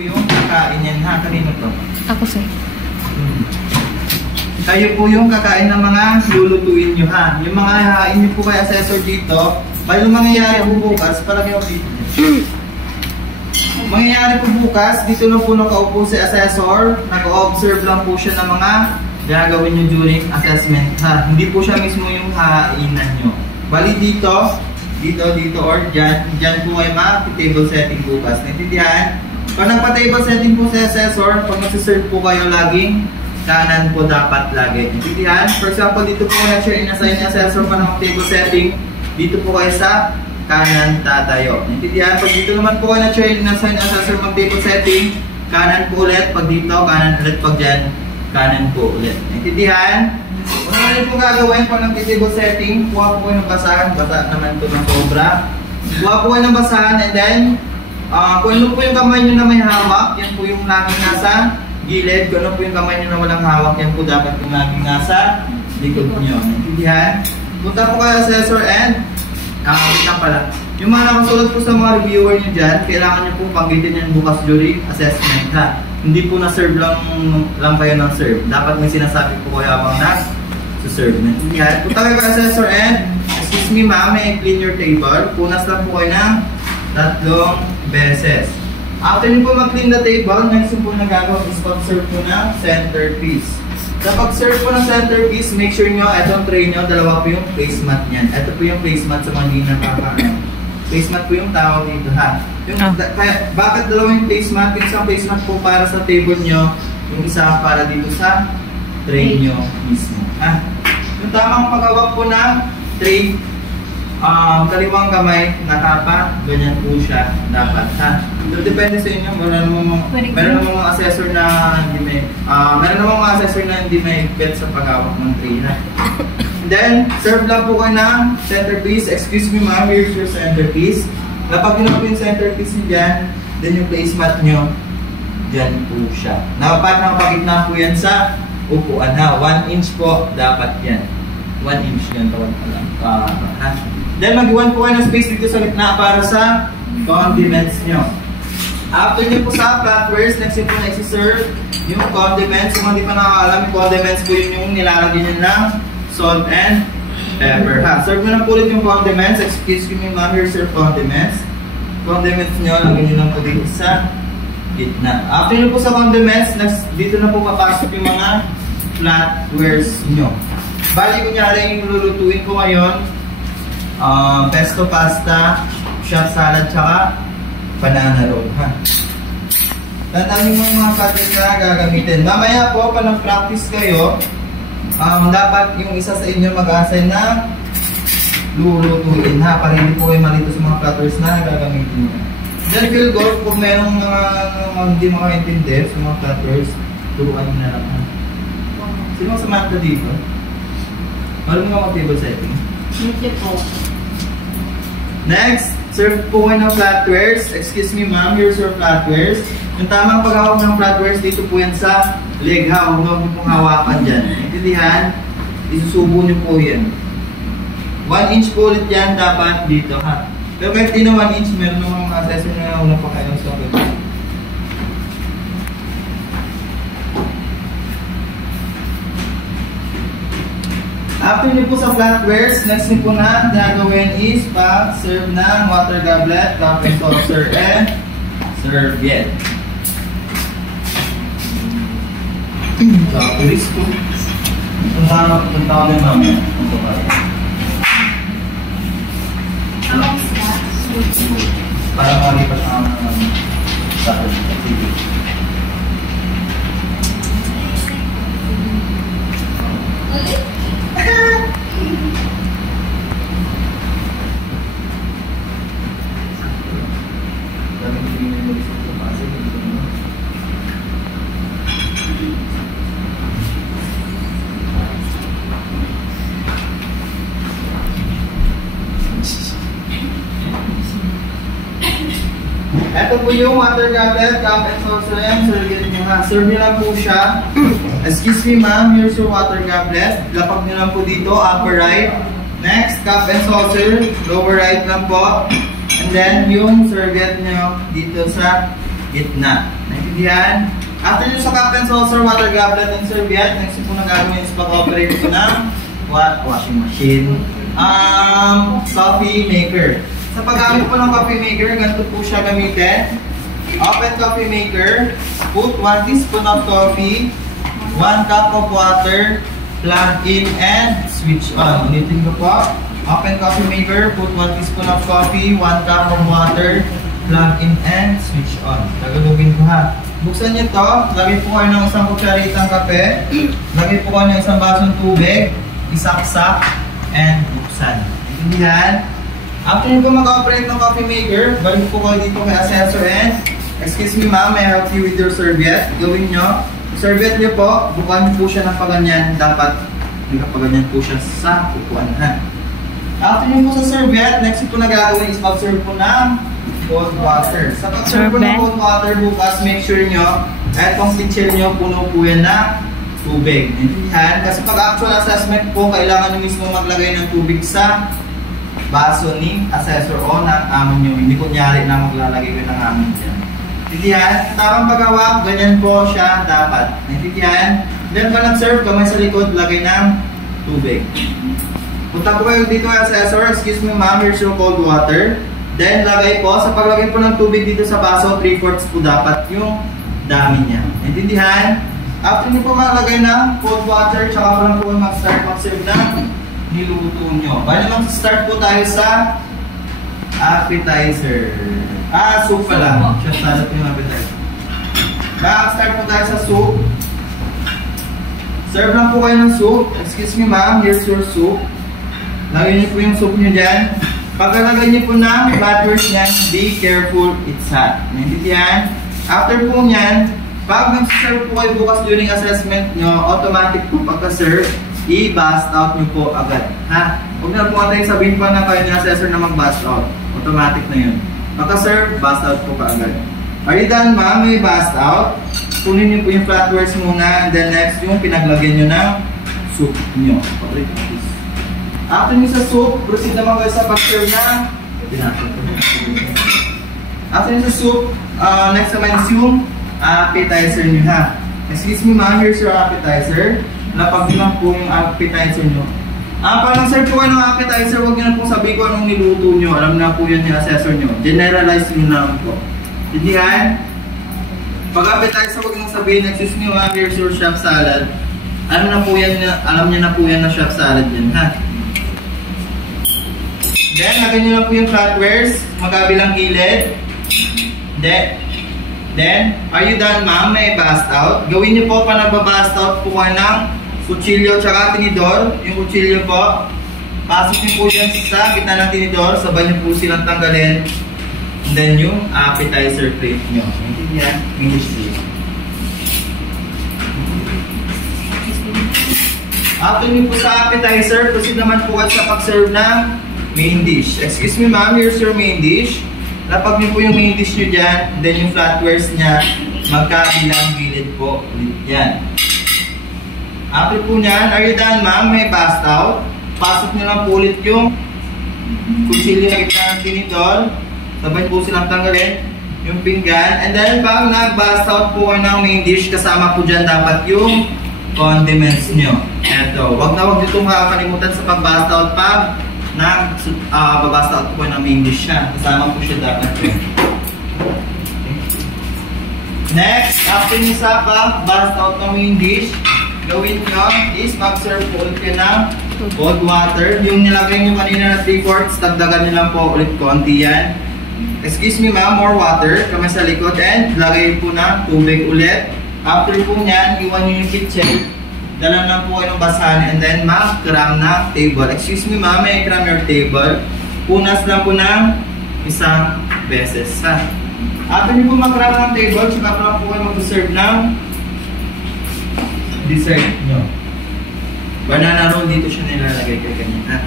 po yung kakain yan ha. Kanino to? Ako, sir. Kayo po yung kakain ng mga lulutuin nyo ha. Yung mga hain nyo po kay assessor dito, may mangyayari po bukas, palagi ako dito. Mangyayari po bukas, dito lang po nakaupo si assessor, nag-observe lang po siya ng mga gagawin nyo during assessment ha. Hindi po siya mismo yung hainan nyo. Bali dito, or dyan po kayo mag-table setting bukas. Naintindihan? Pag nagpa-table setting po si assessor, pag nagsiserve po kayo laging kanan po dapat lagi. Naintindihan? For example, dito po na-share in-assign ni assessor pa ng table setting, dito po kayo sa kanan tatayo. Naintindihan? Pag dito naman po kayo na-share in-assign ni assessor mag-table setting, kanan po ulit. Pag dito, kanan ulit. Pag dyan, kanan po ulit. Naintindihan? Kung ano rin po gagawin pag nag-table setting, kuha po kayo ng basahan. Basa naman ito ng sobra. Kuha po kayo ng basahan and then, kung ano po yung kamay nyo na may hawak, yan po yung laging nasa gilid. Kung ano po yung kamay nyo na walang hawak, yan po dapat yung laging nasa likod nyo. Naintindihan? Punta po kayo assessor and, wait lang pala. Yung mga nakasulat po sa mga reviewer nyo dyan, kailangan nyo po panggitin yan bukas during assessment ha. Hindi po na-serve lang kayo ng serve. Dapat may sinasabi po kayo habang nag-serve. Naintindihan? Punta kayo kay assessor and, excuse me ma'am, may clean your table. Punas lang po kayo ng 3 beses. After nyo po mag-clean the table, next po na gagawin is pag-serve po ng centerpiece. Sa pag-serve po ng centerpiece, make sure nyo, itong tray nyo, dalawa po yung placemat nyan. Ito po yung placemat sa mga hindi nakakaano. Placemat po yung tawag dito ha. Kaya, bakit dalawa yung placemat? Yung isang placemat po para sa table nyo, yung isa para dito sa tray nyo mismo. Ha? Yung tamang paghawak po ng tray, kaliwang kamay, nakapa, ganyan po siya dapat ha. So, depende sa inyo, meron namang mga assessor na hindi may bet sa paghawak ng tray ha. Then, serve lang po kayo ng centerpiece. Excuse me ma'am, here's your centerpiece. Kapag ginawa po yung centerpiece nyo dyan, then yung placemat nyo, dyan po siya. Dapat nakapagitna po yan sa upuan ha. 1 inch po dapat yan. 1 inch yan, tawag pa lang. Then, mag-iwan po kayo ng space dito sa gitna para sa condiments nyo. After nyo po sa flatwares, next yun po na-serve yung condiments. Kung hindi pa nakakalam, yung condiments po yun yung nilalagyan nyo ng salt and pepper ha. Serve mo na po ulit yung condiments. Excuse me ma'am, here's your condiments. Condiments nyo, lagyan nyo lang po dito sa gitna. After nyo po sa condiments, dito na po papasok yung mga flatwares nyo. Bali kunyari yung lulutuin ko ngayon, pesto pasta, shop salad, tsaka banana roll ha. Tandaan nyo mga pattern na gagamitin. Mamaya po, pag nag-practice kayo, dapat yung isa sa inyo mag-assign na lulutuin ha, para hindi po kayo malito sa mga platters na gagamitin nyo. Then feel good, kung merong mga hindi makaintindi sa mga platters, turuan nyo na lang ha. Sino Samantha dito? Alam mo mga table setting? Hindi po. Next, serve po kayo ng flatwares. Excuse me ma'am, here's your flatwares. Yung tamang paghawak ng flatwares, dito po yan sa leg ha. Huwag na pong hawakan dyan. Intindihan? Isusubo nyo po yan. 1 inch po ulit yan dapat dito ha. Pero kahit di na 1 inch, meron naman mga assessor na una pa kayo sa akin. After nyo po sa flatwares, next nyo po na gagawin is pag-serve ng water goblet, cup and saucer, and serviette. Tapos po. Ang harap ng tawag na namin. Para malipat ang tapos. Sige. Ito po yung water goblet, cup and saucer, and serviette nyo nga. Serve nyo lang po siya. Excuse me ma'am, here's your water goblet. Lapag nyo lang po dito, upper right. Next, cup and saucer, lower right lang po. And then yung serviette nyo dito sa gitna. Naintindihan? After nyo sa cup and saucer, water goblet and serviette, next po na gagawin is pag-operate ko ng washing machine. Coffee maker. Sa paggamit po ng coffee maker, ganito po siya gamitin. Open coffee maker, put 1 teaspoon of coffee, 1 cup of water, plug in and switch on. Ulitin ko po. Open coffee maker, put 1 teaspoon of coffee, 1 cup of water, plug in and switch on. Tagalogin ko ha. Buksan nyo to, lagay po kayo ng isang kutsaritang kape, lagay po kayo ng isang basong tubig, isaksak, and buksan. Intindihan? After nyo po mag-operate ng coffee maker, balik po kayo dito kay assessor and excuse me ma'am, may I help you with your serviette? Gawin nyo. Serviette nyo po, bukuan nyo po siya ng paganyan. Dapat nagpaganyan po siya sa upuan ha. After nyo po sa serviette, next po na gagawin is mag-serve po ng cold water. Sa pag-serve po ng cold water bukas, make sure nyo, etong pitcher nyo, puno po yan na tubig. Intindihan? Kasi pag actual assessment po, kailangan nyo mismo maglagay ng tubig sa baso ni assessor o ng amon nyo. Hindi kunyari na maglalagay ko ng amon dyan. Intindihan? Tamang paghawak, ganyan po siya dapat. Intindihan? Then pa nag-serve, kamay sa likod, lagay ng tubig. Punta po kayo dito assessor, excuse me ma'am, here's your cold water. Then lagay po, sa paglagay po ng tubig dito sa baso, 3/4 po dapat yung dami niya. Intindihan? After nyo po maglagay ng cold water, tsaka po lang po mag-start mag-serve ng niluto nyo. Bali mag-start po tayo sa appetizer. Soup pa lang. Siya salad po yung appetizer. Mag-start po tayo sa soup. Serve lang po kayo ng soup. Excuse me ma'am, here's your soup. Lagay niyo po yung soup nyo dyan. Pagkalagay niyo po ng flatware niyan, be careful, it's hot. Naintindihan? After po niyan, pag nag-serve po kayo bukas during assessment nyo, automatic po pagka-serve, i-bust out nyo po agad. Ha? Huwag na po natin sabihin pa na kayo ni assessor na mag-bust out. Automatic na yun. Pagka-serve, bust out po kaagad. Are you done ma'am? May bust out. Kunin nyo po yung flatwares muna, and then next yung pinaglagyan nyo ng soup nyo. After nyo sa soup, proceed naman kayo sa pag-serve na after nyo sa soup, next naman is yung appetizer nyo ha. Excuse me ma'am, here's your appetizer. Lapag nyo lang po yung appetizer nyo. Pag nag-serve po kayo ng appetizer, huwag nyo na po sabihin ko anong niluto nyo. Alam na po yan yung assessor nyo. Generalize nyo na po. Hindihan? Pag appetizer, huwag nyo sabihin, excuse me ma'am, here's your chef salad. Alam niya na po yan na chef salad yan ha. Then, lagyan nyo lang po yung flatwares, magkabilang gilid. Then, are you done ma'am? May bust out. Gawin nyo po pa nagbabust out po kayo ng kutsilyo tsaka tinidor. Yung kutsilyo po, pasok nyo po yan sa gitna ng tinidor, sabay nyo po silang tanggalin. And then yung appetizer plate nyo. Yan, English please. After nyo po sa appetizer, proceed naman po kayo sa pag-serve ng main dish. Excuse me ma'am, here's your main dish. Lapag niyo po yung main dish nyo dyan, then yung flatwares nya, magkabilang gilid po ulit yan. After po nyan, are you done ma'am? May bust out. Pasok nyo lang po ulit yung kutsilyo na gitna ng tinidor. Sabay po silang tanggalin yung pinggan. And then pag nag-bust out po kayo ng main dish, kasama po dyan dapat yung condiments nyo. Eto, wag na wag dito makakalimutan sa pag-bust out pag babasta out po ng main dish siya. Kasama po siya dapat po. Next, after nyo sa pag-bust out ng main dish, gawin nyo is mag-serve po ulit yun ng cold water. Yung nilagay nyo kanina na 3/4, dagdagan nyo lang po ulit konti yan. Excuse me ma'am, more water. Kamay sa likod and lagay po ng tubig ulit. After po nyan, iwan nyo yung kitchen. Dala lang po kayo ng basahan and then mag-cram ng table. Excuse me ma'am, may cram your table. Punas lang po ng isang beses. Ha? After nyo po mag-cram ng table, saka po lang po kayo mag-serve ng dessert nyo. Banana roll dito siya nilalagay kayo kanina.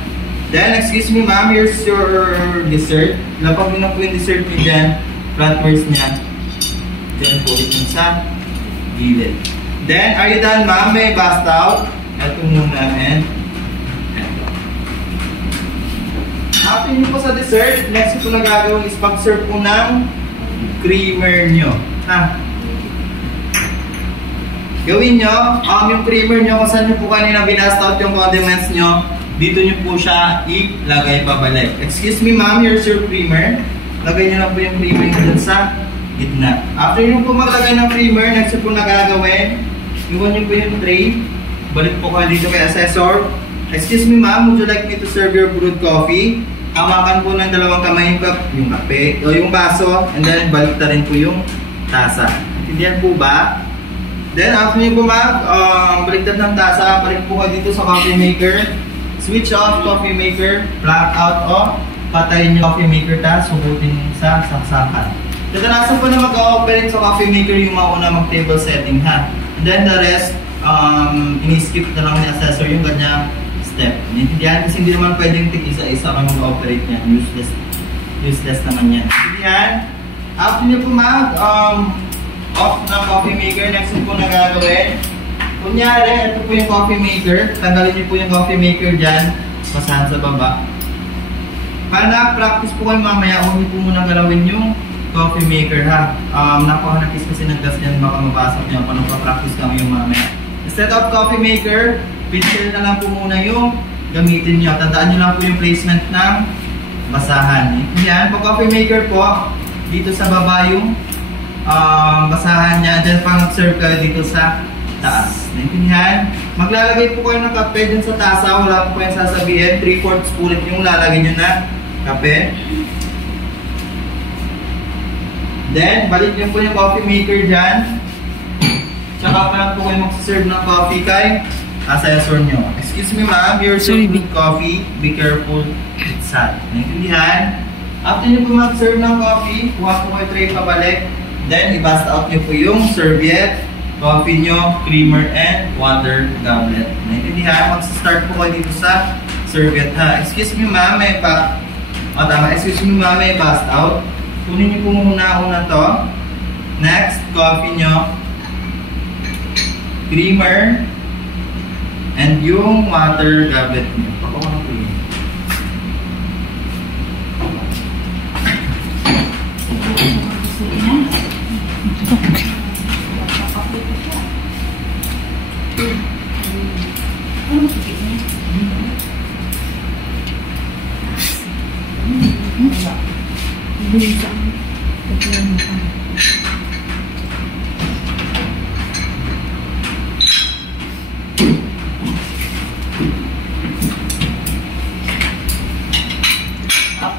Then, excuse me ma'am, here's your dessert. Lapag nyo na po yung dessert nyo dyan. Flatwares niya. Diyan po ulit yung sa gilid. Then, are you done ma'am? May bust out. Ito muna and ito. After nyo po sa dessert, next po na gagawin is pag-serve po ng creamer nyo. Ha? Gawin nyo, yung creamer nyo, kung saan nyo po kanina binast out yung condiments nyo, dito nyo po siya ilagay pabalik. Excuse me ma'am, here's your creamer. Lagay nyo lang po yung creamer nyo dun sa gitna. After nyo po maglagay ng creamer, next po na gagawin, iwan nyo po yung tray. Balik po kayo dito kay assessor. Excuse me ma'am, would you like me to serve your brewed coffee? Hawakan po ng dalawang kamay yung kape o yung baso, and then balik na rin po yung tasa. Intindihan po ba? Then after nyo po baliktad ng tasa, balik po kayo dito sa coffee maker. Switch off coffee maker, black out o patayin yung coffee maker, subutin sa saksakan. Kadalasan po na mag-ooperate sa coffee maker yung mauna mag-table setting ha. And then the rest, ini-skip na lang ni assessor yung ganyang step. Intindihan kasi hindi naman pwedeng tig-isa-isa kami mag-ooperate niyan. Useless naman yan. Intindihan? After nyo po off ng coffee maker, next po na gagawin. Kunyari, ito po yung coffee maker. Tanggalin niyo po yung coffee maker dyan. Pasahan sa baba. Para na-practice po kayo mamaya, huwag niyo po muna galawin yung coffee maker ha. Napakanakis kasi ng gas yan, baka mabasag niyo. Paano pa-practice kami yung mamaya. Instead of coffee maker, pincel na lang po muna yung gamitin niyo. Tandaan niyo lang po yung placement ng basahan. Yan, pag coffee maker po, dito sa baba yung basahan niya, then pang-serve kayo dito sa taas. Naintindihan? Maglalagay po kayo ng kape dun sa tasa, wala po kayong sasabihin, 3/4 ulit yung lalagay nyo na kape. Then, balik nyo po yung coffee maker dyan. Tsaka pa lang po kayo magsaserve ng coffee kay assessor nyo. Excuse me ma'am, you're serving coffee, be careful, it's hot. Naintindihan? After nyo po mag-serve ng coffee, kuha po kayo tray pabalik. Then, i-bust out nyo po yung serviette, coffee nyo, creamer, and water goblet. Naintindihan? Mag-start po kayo dito sa serviette ha. Excuse me ma'am, may excuse me ma'am, may bust out. Kunin nyo po muna to. Next, coffee nyo, creamer, and yung water goblet nyo. Pakuha po yun.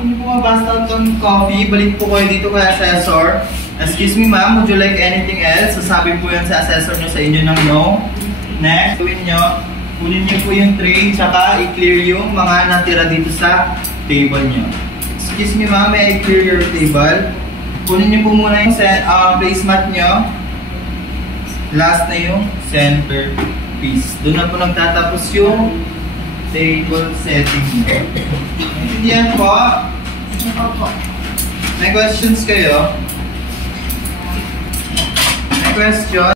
Kung bumabast out ng coffee, balik po kayo dito kay assessor. Excuse me ma'am, would you like anything else? Sasabi po yan sa assessor nyo sa inyo ng no. Next, gawin nyo, kunin nyo po yung tray, tsaka i-clear yung mga natira dito sa table nyo. Excuse me ma'am, may I clear your table? Kunin nyo po muna yung placemat nyo. Last na yung center piece. Doon na po nagtatapos yung table setting nyo. Intindihan po? Opo. May questions kayo? May question?